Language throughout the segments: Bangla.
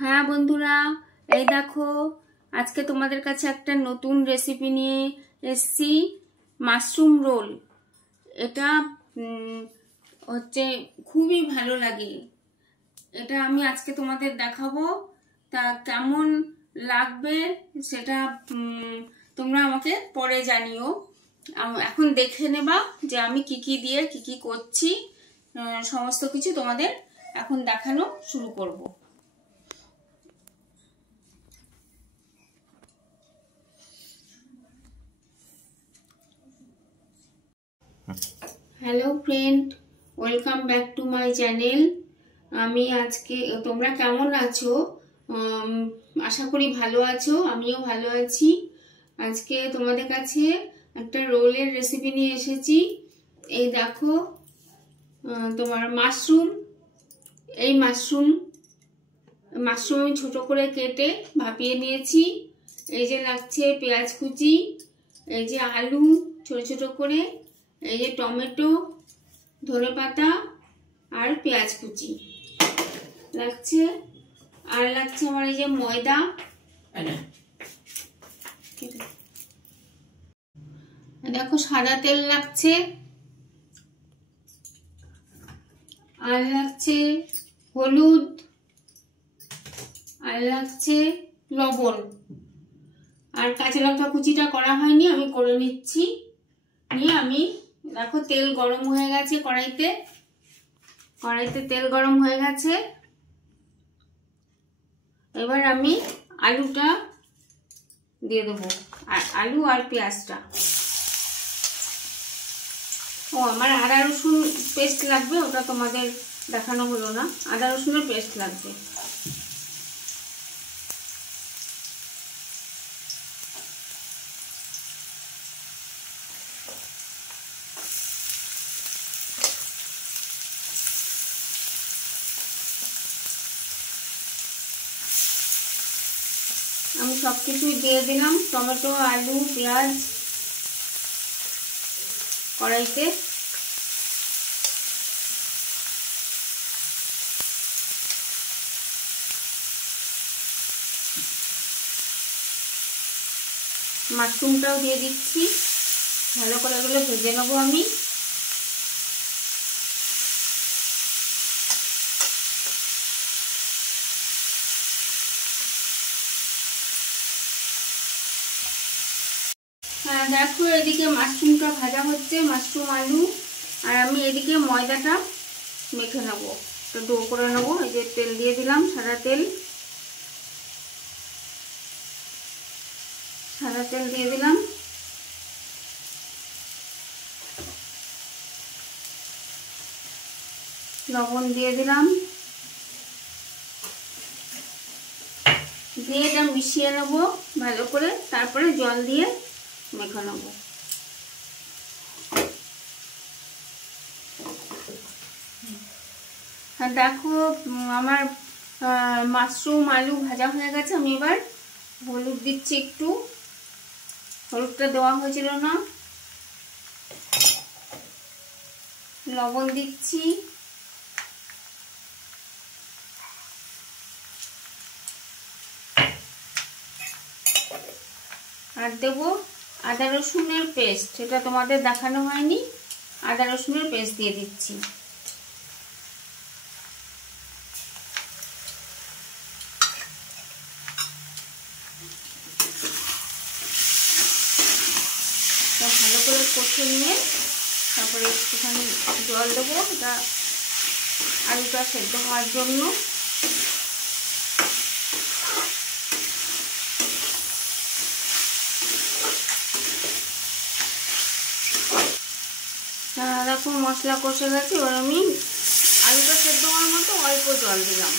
হ্যাঁ বন্ধুরা, এই দেখো আজকে তোমাদের কাছে একটা নতুন রেসিপি নিয়ে এসেছি, মাশরুম রোল। এটা হচ্ছে খুবই ভালো লাগে। এটা আমি আজকে তোমাদের দেখাবো, তা কেমন লাগবে সেটা তোমরা আমাকে পরে জানিও। এখন দেখে নেবা যে আমি কি কি দিয়ে কি কি করছি, সমস্ত কিছু তোমাদের এখন দেখানো শুরু করব। Hello friend, welcome back to my channel. আমি আজকে, তোমরা কেমন আছো? আশা করি ভালো আছো, আমিও ভালো আছি। আজকে তোমাদের কাছে একটা রোলের রেসিপি নিয়ে এসেছি। এই দেখো তোমার মাশরুম, এই মাশরুম আমি ছোট করে কেটে ভাপিয়ে নিয়েছি। এই যে লাগছে পেঁয়াজ কুচি, এই যে আলু ছোট ছোট করে, এই যে টমেটো, ধনেপাতা আর পেঁয়াজ কুচি লাগছে। আর লাগছে আমার এই যে ময়দা, দেখো সাদা তেল লাগছে, আর লাগছে হলুদ, আর লাগছে লবণ। আর কাঁচা লঙ্কা কুচিটা করা হয়নি, আমি করে নিচ্ছি। নিয়ে আমি দেখো তেল গরম হয়ে গেছে, কড়াইতে তেল গরম হয়ে গেছে। এবার আমি আলুটা দিয়ে দেবো, আর আলু আর পেঁয়াজটা। ও আমার আদা রসুন পেস্ট লাগবে, ওটা তোমাদের দেখানো হলো না। আদা রসুনের পেস্ট লাগবে। আমি সব কিছুই দিয়ে দিলাম, টমেটো, আলু, পেঁয়াজ কড়াইতে। মাশরুমটাও দিয়ে দিচ্ছি, ভালো করে এগুলো ভেজে নেবো আমি। দেখো এদিকে মাশরুমটা ভাজা হচ্ছে, মাশরুম আলু, আর আমি এদিকে ময়দাটা মেখে নেবো, তো ডো করে নেবো। এই যে তেল দিয়ে দিলাম, সাদা তেল দিয়ে দিলাম। লবণ দিয়ে দিলাম, দিয়ে এটা মিশিয়ে নেবো ভালো করে, তারপরে জল দিয়ে মেখে নেবো। আর দেখো আমার মাশরুম আলু ভাজা হয়ে গেছে। আমি এবার হলুদ দিচ্ছি একটু, হলুদটা দেওয়া হয়েছিল না। লবণ দিচ্ছি, আর দেবো আদা রসুনের পেস্ট, এটা তোমাদের দেখানো হয়নি, আদা রসুনের পেস্ট দিয়ে দিচ্ছি। ভালো করে কষে নিয়ে তারপরে একটুখানি জল দেবো, এটা আলুটা সেদ্ধ হওয়ার জন্য। দেখো মশলা কষে গেছে, এবার আমি আলুটা সেদ্ধ হওয়ার মতো অল্প জল দিলাম।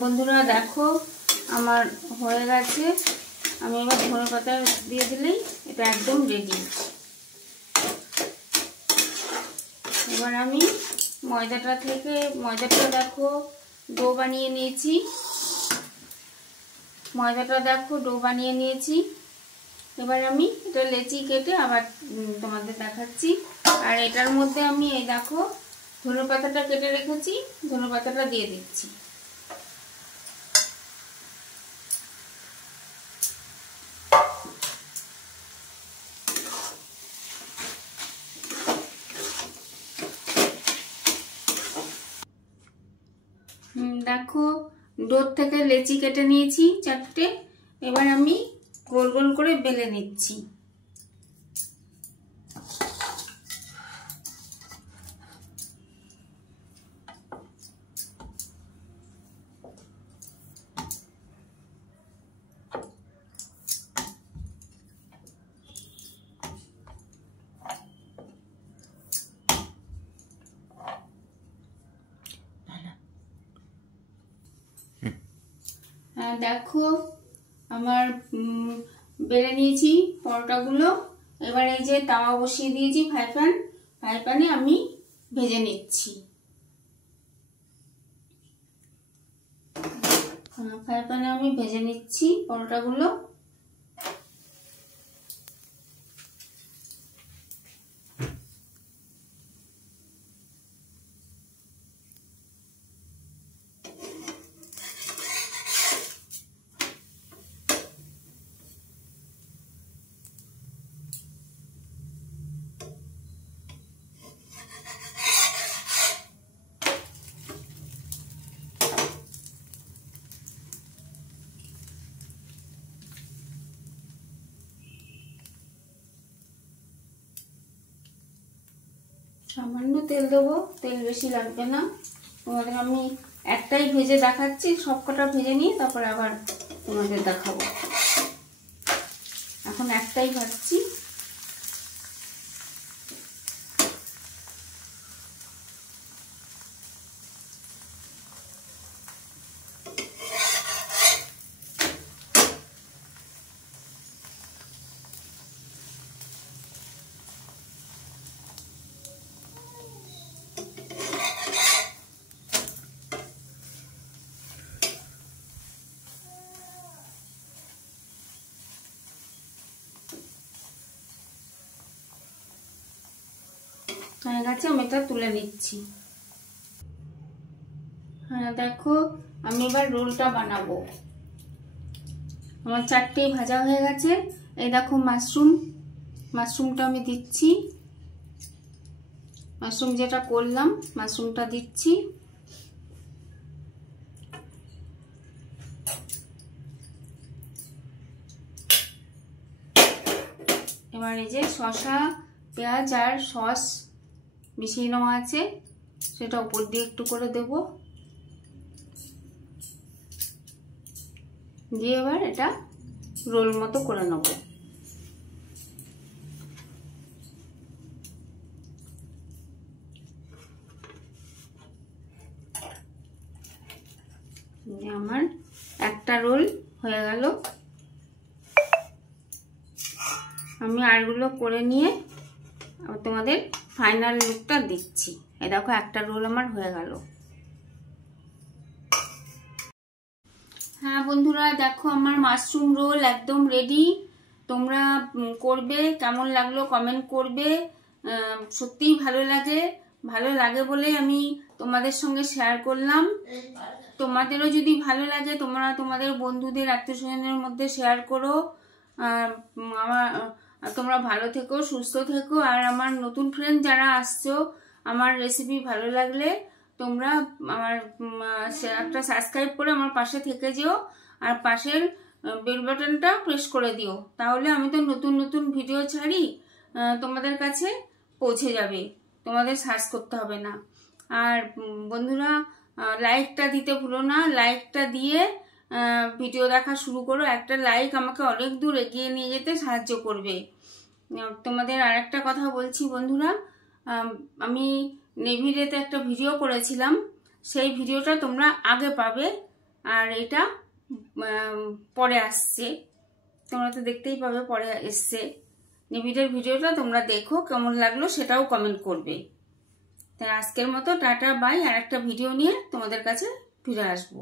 বন্ধুরা দেখো আমার হয়ে গেছে, আমি এবার ধনেপাতা দিয়ে দিলেই এটা একদম রেডি। এবার আমি ময়দাটা দেখো ডো বানিয়ে নিয়েছি, এবার আমি এটা লেচি কেটে আবার তোমাদের দেখাচ্ছি। আর এটার মধ্যে আমি এই দেখো ধনেপাতাটা কেটে রেখেছি, ধনেপাতাটা দিয়ে দিচ্ছি। দেখো ডোর থেকে লেচি কেটে নিয়েছি 4টে, এবার আমি গোল গোল করে বেলে নিচ্ছি। দেখো আমার বেলে নিয়েছি পরোটাগুলো। এবার এই যে তাওয়া বসিয়ে দিয়েছি ফ্রাই প্যানে আমি ভেজে নিচ্ছি। ফ্রাই প্যানে আমি ভেজে নিচ্ছি পরোটাগুলো। সামান্য তেল দেবো, তেল বেশি লাগবে না। তোমাদের আমি একটাই ভেজে দেখাচ্ছি, সবকটা ভেজে নিয়ে তারপরে আবার তোমাদের দেখাবো। এখন একটাই ভাজছি। হয়ে গেছে, আমি এটা তুলে নিচ্ছি। হ্যাঁ দেখো আমি এবার রোলটা বানাবো। আমার 4টেই ভাজা হয়ে গেছে। এই দেখো মাশরুম মাশরুমটা আমি দিচ্ছি, মাশরুম যেটা করলাম মাশরুমটা দিচ্ছি। এবার এই যে শসা পেঁয়াজ আর সস মিশিয়ে নেওয়া আছে সেটা উপর দিয়ে একটু করে দেব, দিয়ে এবার এটা রোল মতো করে নেব। আমার একটা রোল হয়ে গেল। আমি আরগুলো করে নিয়ে তোমাদের ফাইনাল লুকটা দিচ্ছি। এই দেখো একটা রোল আমার হয়ে গেল। হ্যাঁ বন্ধুরা, দেখো আমার মাশরুম রোল একদম রেডি। তোমরা করবে, কেমন লাগলো কমেন্ট করবে। সত্যিই ভালো লাগে বলে আমি তোমাদের সঙ্গে শেয়ার করলাম। তোমাদেরও যদি ভালো লাগে তোমরা তোমাদের বন্ধুদের আত্মীয় স্বজনের মধ্যে শেয়ার করো। তোমরা ভালো থেকো, সুস্থ থেকো। আর আমার নতুন ফ্রেন্ড যারা আসছো, আমার রেসিপি ভালো লাগলে তোমরা আমার একটা সাবস্ক্রাইব করে আমার পাশে থেকে যেও, আর পাশের বেল বাটনটা প্রেস করে দিও। তাহলে আমি তো নতুন নতুন ভিডিও ছাড়ি, তোমাদের কাছে পৌঁছে যাবে, তোমাদের সার্চ করতে হবে না। আর বন্ধুরা লাইকটা দিতে ভুলো না, লাইকটা দিয়ে ভিডিও দেখা শুরু করো। একটা লাইক আমাকে অনেক দূর এগিয়ে নিয়ে যেতে সাহায্য করবে। তোমাদের আর একটা কথা বলছি বন্ধুরা, আমি নেভিডেতে একটা ভিডিও করেছিলাম, সেই ভিডিওটা তোমরা আগে পাবে, আর এটা পরে আসছে। তোমরা তো দেখতেই পাবে পরে এসছে। নেভিডের ভিডিওটা তোমরা দেখো, কেমন লাগলো সেটাও কমেন্ট করবে। তাই আজকের মতো টাটা বাই। আর একটা ভিডিও নিয়ে তোমাদের কাছে ফিরে আসবো।